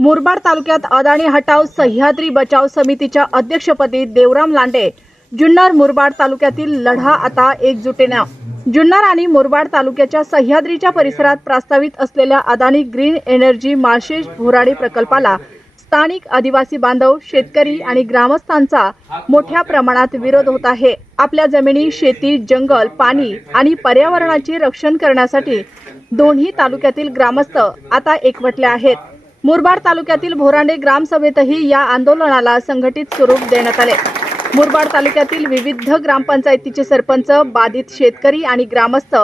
मुरबाड तालुक्यात अदाणी हटाव सह्याद्री बचाव समितीच्या अध्यक्षपदी देवराम लांडे। जुन्नर मुरबाड तालुक्यातील लढा आता एकजुटीने। जुन्नर आणि मुरबाड तालुक्याच्या सह्याद्रीच्या परिसरात प्रस्तावित असलेल्या अदाणी ग्रीन एनर्जी माळशेज भोराडी प्रकल्पाला स्थानिक आदिवासी बांधव, शेतकरी आणि ग्रामस्थांचा मोठ्या प्रमाणात विरोध होत आहे। आपल्या जमिनी, शेती, जंगल, पाणी आणि पर्यावरणाचे रक्षण करण्यासाठी दोन्ही तालुक्यातील ग्रामस्थ आता एकवटले आहेत। मुरबाड तालुक्यातील भोरांडे ग्रामसभेतही या आंदोलनाला संघटित स्वरूप देण्यात आले। मुरबाड तालुक्यातील विविध ग्रामपंचायतीचे सरपंच, बाधित शेतकरी आणि ग्रामस्थ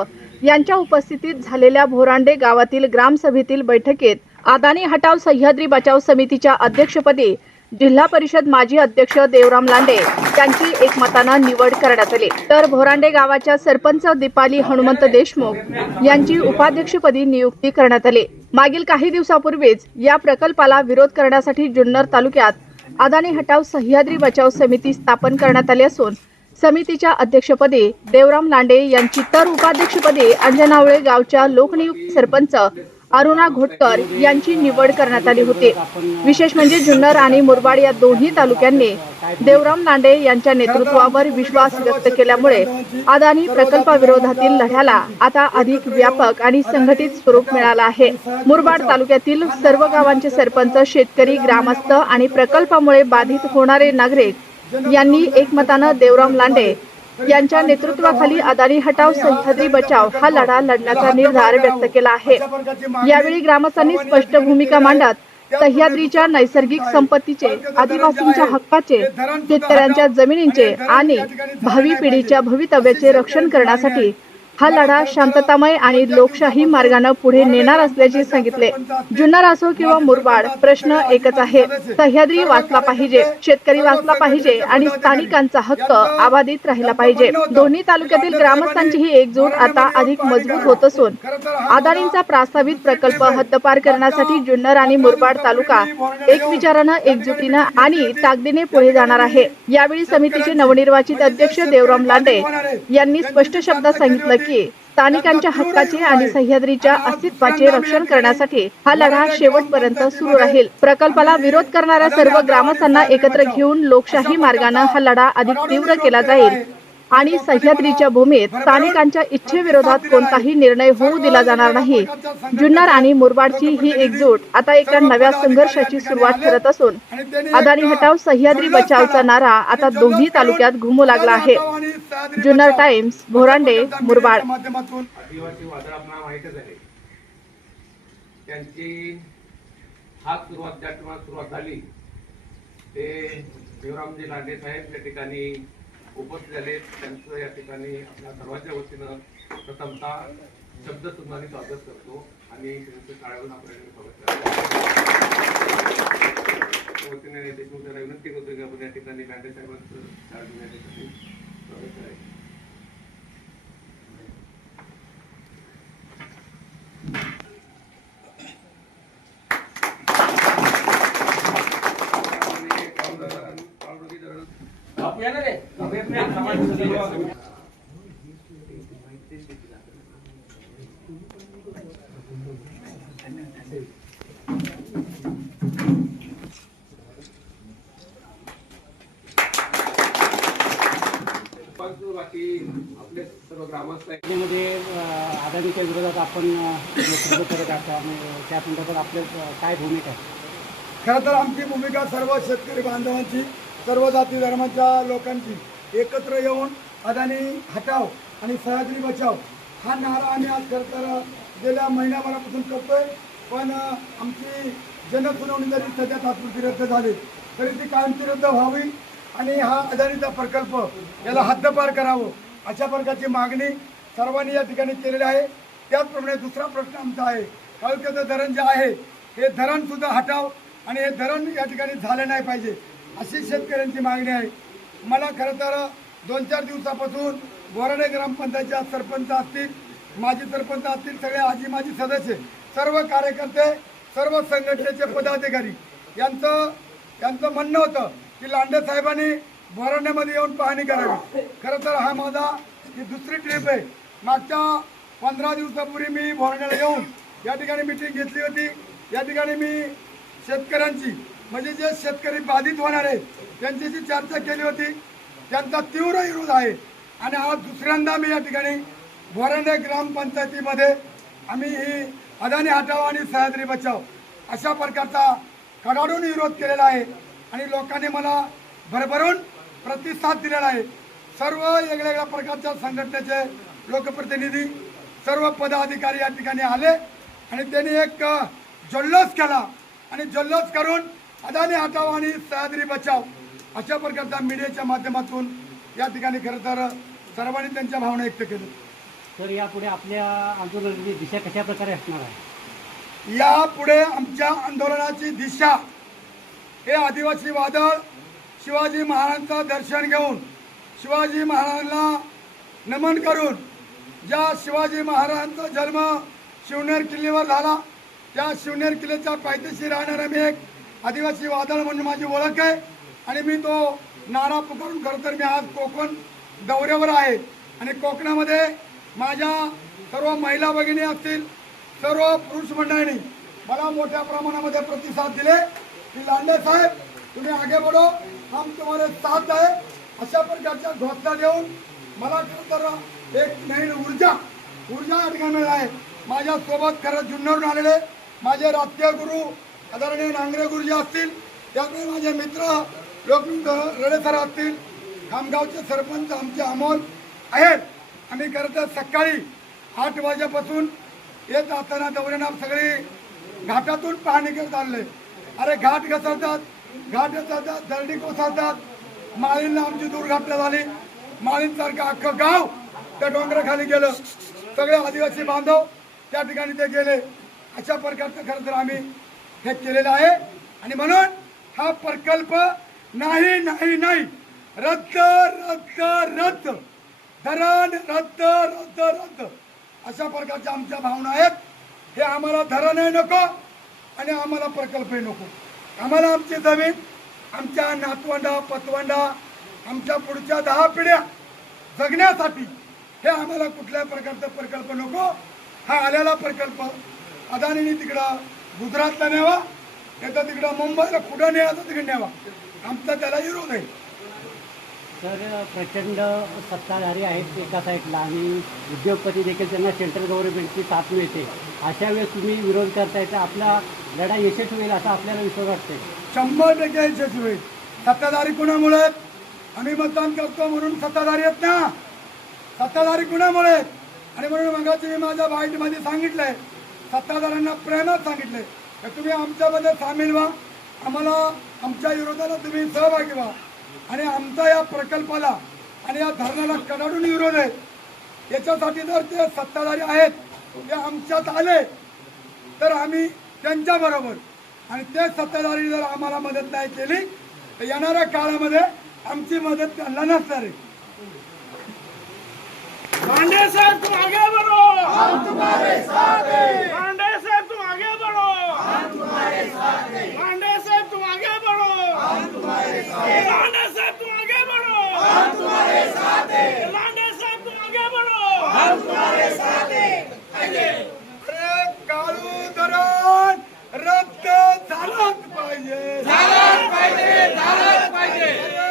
यांच्या उपस्थितीत झालेल्या भोरांडे गावातील ग्रामसभेतील बैठकीत अदाणी हटाव सह्याद्री बचाव समितीच्या अध्यक्षपदी जिल्हा परिषद माजी अध्यक्ष देवराम लांडे यांची एकमताने निवड करण्यात आली, तर भोरांडे गावाच्या सरपंच दीपाली हनुमंत देशमुख यांची उपाध्यक्षपदी नियुक्ती करण्यात आली। मागील काही दिवसापूर्वीच या प्रकल्पाला विरोध करण्यासाठी जुन्नर तालुक्यात अदाणी हटाव सह्याद्री बचाव समिती स्थापन करण्यात आली असून समितीच्या अध्यक्षपदी देवराम लांडे यांची तर उपाध्यक्षपदी अंजनावळे गावच्या लोकनियुक्त सरपंच अरुणा घोटकर यांची निवड करण्यात आली होती। विशेष म्हणजे जुन्नर आणि मुरबाड या दोन्ही तालुक्यांनी देवराम लांडे यांच्या नेतृत्वावर विश्वास व्यक्त केल्यामुळे अदाणी प्रकल्पाविरोधातील लढ्याला आता अधिक व्यापक आणि संघटित स्वरूप मिळालं आहे। मुरबाड तालुक्यातील सर्व गावांचे सरपंच, शेतकरी, ग्रामस्थ आणि प्रकल्पामुळे बाधित होणारे नागरिक यांनी एकमताने देवराम लांडे यांच्या नेतृत्वाखाली अदाणी हटाव सह्याद्री बचाव हा लढा लढण्याचा निर्धार व्यक्त केला आहे। यावेळी ग्रामस्थांनी स्पष्ट भूमिका मांडत सह्याद्रीच्या नैसर्गिक संपत्तीचे, आदिवासींच्या हक्काचे, शेतकऱ्यांच्या जमिनींचे आणि भावी पिढीच्या भवितव्याचे रक्षण करण्यासाठी हा लढा शांततामय आणि लोकशाही मार्गाने पुढे नेणार असल्याचे सांगितले। जुन्नर असो किंवा मुरबाड, प्रश्न एकच आहे, सह्याद्री वाचला पाहिजे, शेतकरी वाचला पाहिजे आणि स्थानिकांचा हक्क अबाधित राहिला पाहिजे। दोन्ही तालुक्यातील ग्रामस्थांची ही एकजूट आता अधिक मजबूत होत असून अदाणींचा प्रस्तावित प्रकल्प हद्दपार करण्यासाठी जुन्नर आणि मुरबाड तालुका एक विचाराने, एकजुटीने आणि ताकदीने पुढे जाणार आहे। यावेळी समितीचे नवनिर्वाचित अध्यक्ष देवराम लांडे यांनी स्पष्ट शब्दात सांगितले की स्थानिकांच्या हक्काचे आणि सह्याद्रीच्या अस्तित्वाचे रक्षण करण्यासाठी हा लढा शेवटपर्यंत सुरू राहील। प्रकल्पाला विरोध करणाऱ्या सर्व ग्रामस्थांना एकत्र घेऊन लोकशाही मार्गाने हा लढा अधिक तीव्र केला जाईल आणि सह्याद्रीच्या भूमीत स्थानिकांच्या इच्छेविरोधात कोणताही निर्णय होऊ दिला जाणार नाही। जुन्नर आणि मुरबाडची ही एकजूट आता एका नव्या संघर्षाची सुरुवात करत असून अदाणी हटाव सह्याद्री बचावचा नारा आता दोन्ही तालुक्यात घुमू लागला आहे। जुन्नर टाइम्स, भोरांडे, मुरबाड। त्यांची हात सुरुवात झाली ते देवरामजी लांडे साहेब या ठिकाणी उपस्थित झाले। त्यांचं या ठिकाणी आपल्या सर्वांच्या वतीनं प्रथमतः शब्दसुमनाने स्वागत करतो आणि त्यांचं शाळेवरून आपल्याला स्वागत करतो। वतीने देशमुख यांना विनंती करतो की आपण या ठिकाणी लांडे साहेबांचं शाळा घेण्यासाठी स्वागत आहे। आपले सर्व ग्रामस्थ अदाणीच्या विरोधात आपण नेतृत्व करत असतो आणि त्या संदर्भात आपल्या काय भूमिका आहे? खरं तर आमची भूमिका सर्व शेतकरी बांधवांची, सर्व जाती धर्माच्या लोकांची एकत्र येऊन अदाणी हटाव आणि सह्याद्री बचाव हा नारा आम्ही आज खरं तर गेल्या महिन्याभरापासून करतोय। पण आमची जनसुनावणी जरी सध्या तात्पुरती रद्द झाली तरी ती कायमची रद्द व्हावी आणि हा अदाणीचा प्रकल्प याला हद्दपार करावं अशा प्रकारची मागणी सर्वांनी या ठिकाणी केलेली आहे। त्याचप्रमाणे दुसरा प्रश्न आमचा आहे, तालुक्याचं धरण जे आहे हे धरणसुद्धा हटाव आणि हे धरण या ठिकाणी झालं नाही पाहिजे अशी शेतकऱ्यांची मागणी आहे। मला खरं तर 2-4 दिवसापासून भोरांडे ग्रामपंचायतच्या सरपंच असतील, माजी सरपंच असतील, सगळे आजी माजी सदस्य, सर्व कार्यकर्ते, सर्व संघटनेचे पदाधिकारी यांचं म्हणणं होतं की लांडे साहेबांनी भोरांड्यामध्ये येऊन पाहणी करावी। खरं तर हा माझा ही दुसरी ट्रिप आहे। मागच्या 15 दिवसापूर्वी मी भोरांड्याला येऊन या ठिकाणी मीटिंग घेतली होती। या ठिकाणी मी शेतकऱ्यांची म्हणजे जे शेतकरी बाधित होणार आहेत त्यांच्याशी चर्चा केली होती. त्यांचा तीव्र विरोध आहे आणि आज दुसऱ्यांदा मी या ठिकाणी बोरांडे ग्रामपंचायतीमध्ये आम्ही ही अदानी हटाव आणि सह्याद्री बचाव अशा प्रकारचा कडाडून विरोध केलेला आहे आणि लोकांनी मला भरभरून प्रतिसाद दिलेला आहे. सर्व वेगवेगळ्या प्रकारच्या संघटनेचे लोकप्रतिनिधी सर्व पदाधिकारी या ठिकाणी आले आणि त्यांनी एक जल्लोष केला आणि जल्लोष करून अदानी हटाव आणि सह्याद्री बचाव अशा प्रकारच्या मीडियाच्या माध्यमातून या ठिकाणी खरं तर सर्वांनी त्यांच्या भावना व्यक्त केल्या. तर यापुढे आपल्या आंदोलनाची दिशा कशा प्रकारे असणार आहे? यापुढे आमच्या आंदोलनाची दिशा हे आदिवासी वादळ शिवाजी महाराजांचं दर्शन घेऊन शिवाजी महाराजांना नमन करून ज्या शिवाजी महाराजांचा जन्म शिवनेर किल्ल्यावर झाला त्या शिवनेर किल्ल्याच्या पायथ्याशी राहणारा मी एक आदिवासी वादळ म्हणून माझी ओळख आहे आणि मी तो नारा पुकारून खरं तर मी आज कोकण दौऱ्यावर आहे आणि कोकणामध्ये माझ्या सर्व महिला भगिनी असतील सर्व पुरुष मंडळींनी मला मोठ्या प्रमाणामध्ये प्रतिसाद दिले की लांडे साहेब तुम्ही आगे बढ़ो हम तुम्हारे साथ आहे अशा प्रकारच्या घोषणा देऊन मला खरं तर एक नवीन ऊर्जा या ठिकाणी मिळाली आहे. माझ्यासोबत खरं जुन्नरून आलेले माझे राजकीय गुरु आदरणीय नांगरे गुरुजी असतील त्यामुळे माझे मित्र लोकमित्र रडे सर असतील खामगावचे सरपंच आमचे अमोल आहेत. आम्ही खरं तर सकाळी 8 वाजेपासून येत असताना दौऱ्यांना सगळी घाटातून पाहणी करत आले. अरे घाट घसरतात घाट घसरतात दरडी कोसळतात माळींना आमची दुर्घटना झाली. माळींसारखं अख्खं गाव त्या डोंगराखाली गेलं. सगळे आदिवासी बांधव त्या ठिकाणी ते गेले. अशा प्रकारचं खरं तर आम्ही हे केलेलं आहे आणि म्हणून हा प्रकल्प नाही नाही नाही रद्द रद्द रद्द धरण रद्द रद्द रद्द अशा प्रकारच्या आमच्या भावना आहेत. हे आम्हाला धरणही नको आणि आम्हाला प्रकल्पही नको. आम्हाला आमची जमीन आमच्या नातवंडा पतवंडा आमच्या पुढच्या 10 पिढ्या जगण्यासाठी हे आम्हाला कुठल्याही प्रकारचा प्रकल्प नको. हा आलेला प्रकल्प अदानीने तिकडं गुजरातला न्यावा येतं तिकडं मुंबईला कुठं न्यायचा तिकडे न्यावा आमचा त्याला विरोध आहे. तर प्रचंड सत्ताधारी आहेत एका साईडला आणि उद्योगपती देखील त्यांना सेंट्रल गव्हर्नमेंटची साथ मिळते. अशा वेळेस तुम्ही विरोध करताय तर आपला लढा यशस्वी होईल असा आपल्याला विश्वास वाटते? 100% यशस्वी होईल. सत्ताधारी कुणामुळे आम्ही मतदान करतो म्हणून सत्ताधारी आहेत ना. सत्ताधारी कुणामुळे आणि म्हणून मगाशी मी माझ्या बाईटमध्ये सांगितलंय सत्ताधाऱ्यांना प्रेमात सांगितलंय की तुम्ही आमच्यामध्ये सामील व्हा आम्हाला आमच्या विरोधाला तुम्ही सहभागी व्हा आणि आमचा या प्रकल्पाला आणि या धरणाला कडाडून विरोध आहे. याच्यासाठी जर ते सत्ताधारी आहेत ते आमच्यात आले तर आम्ही त्यांच्याबरोबर आणि ते सत्ताधारी जर आम्हाला मदत नाही केली तर येणाऱ्या काळामध्ये आमची मदत त्यांना नसणार आहे. लांडे साहब तुम आगे बढ़ो, हम तुम्हारे साथ हैं। लांडे साहब तुम आगे बढ़ो, हम तुम्हारे साथ हैं। लांडे साहब तुम आगे बढ़ो, हम तुम्हारे साथ हैं। लांडे साहब तुम आगे बढ़ो, हम तुम्हारे साथ हैं। लांडे साहब तुम आगे बढ़ो, हम तुम्हारे साथ हैं। अरे काळू धरण रद्द झालंच पाहिजे, झालंच पाहिजे, झालंच पाहिजे। अरे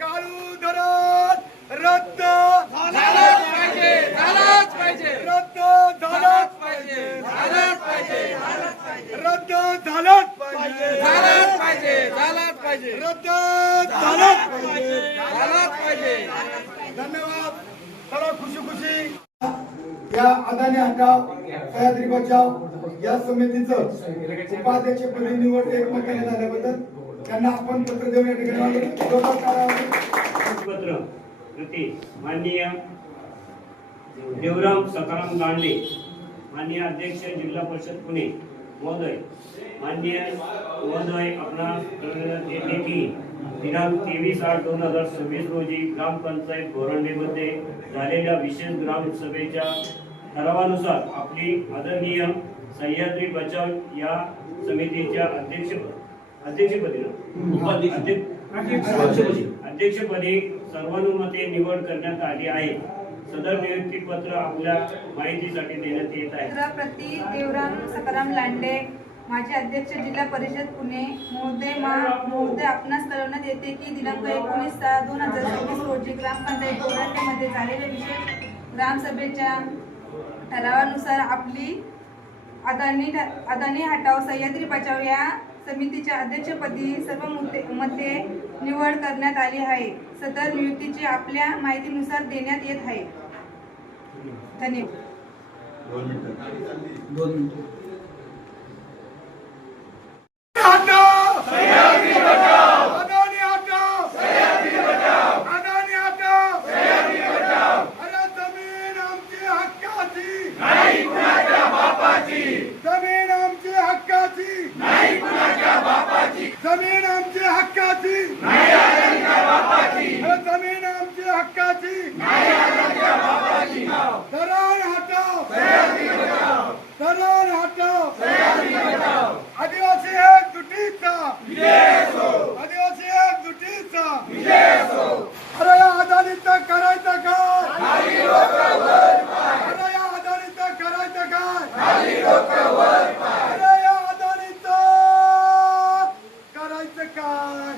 काळू धरण रद्द झालंच पाहिजे, झालंच पाहिजे। रद्द झालंच पाहिजे, झालंच पाहिजे, झालंच पाहिजे। रद्द झालंच पाहिजे, झालंच पाहिजे, झालंच पाहिजे। रद्द झालंच पाहिजे, झालंच पाहिजे। धन्यवाद. चला खुशी खुशी या अदानी हटाव सह्याद्री बचाव या समितीचं उपाध्यक्षपदी निवड एकमताने झाल्याबद्दल त्यांना आपण पत्र देऊन या ठिकाणी पत्र प्रति माननीय देवराम सकाराम लांडे माननीय अध्यक्ष जिल्हा परिषद पुणे महोदय माननीय महोदय अपना येते की दिनांक 23/8/2026 रोजी ग्रामपंचायत बोरांडेमध्ये झालेल्या विशेष ग्रामसभेच्या ठरावानुसार आपली आदरणीय सह्याद्री बचाव या समितीच्या अध्यक्षपदी सर्वानुमते निवड करण्यात आली आहे. सदर नियुक्तीपत्र आपल्या माहितीसाठी देण्यात येत आहे. पत्र प्रति देवराम सकाराम लांडे माजी अध्यक्ष जिल्हा परिषद पुणे महोदय आपणास कळवण्यात येते की दिनांक 19/6/2026 रोजी ग्रामपंचायत कोराटेमध्ये झालेल्या विशेष ग्रामसभेच्या ठरावानुसार आपली अदानी हटाव सह्याद्री बचाव या समितीच्या अध्यक्षपदी सर्व मध्ये निवड करण्यात आली आहे. सदर नियुक्तीची आपल्या माहितीनुसार देण्यात येत आहे. धन्यवाद. जमीन आमची हक्काची नाही आमच्या बापाची. जमीन आमची हक्काची नाही आमच्या बापाची. धरण हटाव धरण हटाव. आदिवासी एकजुटीचा आदिवासी एकजुटीचा. अरे या अदानीचं करायचं काय? अरे या अदानीचं करायचं काय? अरे या अदानीचं करायचं काय?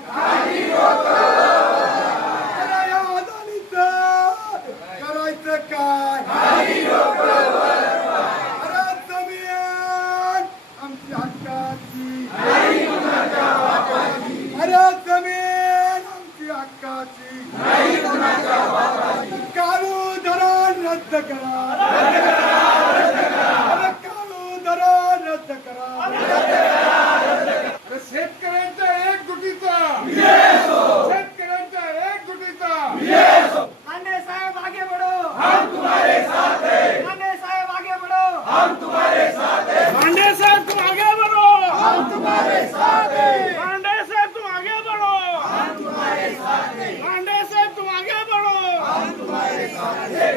अरे या अदानीचं करायचं काय? अरे जमीन आमची हक्काची. अरे जमीन आमची हक्काची. काळू धरण रद्द करा. अरे काळू धरण रद्द करा. शेतकऱ्यांच्या एकजुटीचा शेतकऱ्यांच्या एकजुटीचा. लांडे साहेब आगे बढ़ो, हम तुम्हारे साथ हैं. लांडे साहेब आगे बढ़ो, हम तुम्हारे साथ हैं. लांडे साहेब तुम आगे बढ़ो, हम तुम्हारे साथ हैं. लांडे साहेब तुम आगे बढ़ो, हम तुम्हारे साथ हैं. लांडे साहेब तुम आगे बढ़ो, हम तुम्हारे साथ हैं.